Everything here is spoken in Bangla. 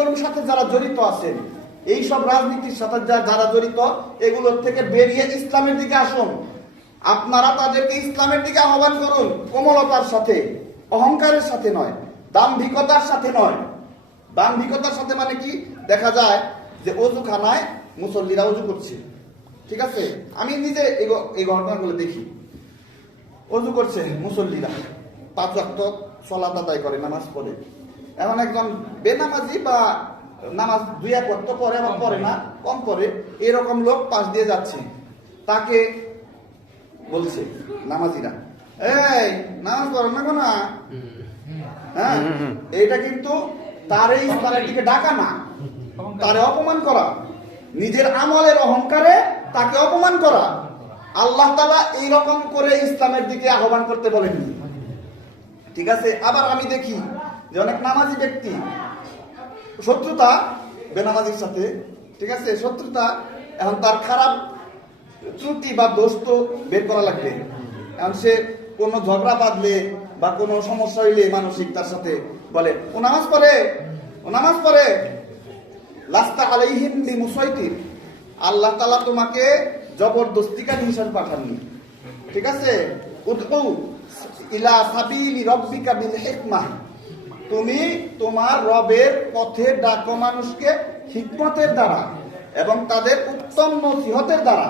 এগুলোর সাথে যারা জড়িত আছেন, এই সব রাজনীতির সাথে যারা জড়িত, এগুলোর থেকে বেরিয়ে ইসলামের দিকে আসুন। আপনারা তাদেরকে ইসলামের দিকে আহ্বান করুন, কোমলতার সাথে, অহংকারের সাথে নয়, দাম্ভিকতার সাথে নয়। দাম্ভিকতার সাথে মানে কি? দেখা যায় যে অজুখানায় মুসল্লিরা অজু করছে, ঠিক আছে, আমি নিজে এই ঘটনাগুলো দেখি। অজু করছে মুসল্লিরা, 5 ওয়াক্ত সালাত আদায় করে, নামাজ পড়ে। এমন একজন বেনামাজি বা নামাজ 2-1 ওয়াক্ত পড়ে এবং পড়ে না, কম পড়ে, এরকম লোক পাশ দিয়ে যাচ্ছে। তাকে বলছে নামাজিরা, এই নামাজ পড়ো না কোনা। হ্যাঁ, এইটা কিন্তু তারই ইসলামের দিকে ডাকা না, তারে অপমান করা, নিজের আমলের অহংকারে তাকে অপমান করা। আল্লাহ তাআলা এইরকম করে ইসলামের দিকে আহ্বান করতে বলেননি, ঠিক আছে। আবার আমি দেখি যে অনেক নামাজি ব্যক্তি শত্রুতা বেনামাজির সাথে, ঠিক আছে, শত্রুতা। এখন তার খারাপ ত্রুটি বা দোষ তো বের করা লাগবে। এখন সে কোনো ঝগড়া বাঁধলে বা কোনো সমস্যা হইলে মানসিক, তার সাথে বলে ও নামাজ পড়ে, ও নামাজ পড়ে। লাস্তা আলাইহিম বিমুসাইতির, আল্লাহ তাআলা তোমাকে জবরদস্তিকারী হিসেবে পাঠাননি, ঠিক আছে। উদউ ইলা সাবিলি রাব্বিকা বিল হিকমাহ, তুমি তোমার রবের পথে ডাকো মানুষকে হিকমতের দ্বারা এবং তাদের উত্তম নসিহতের দ্বারা।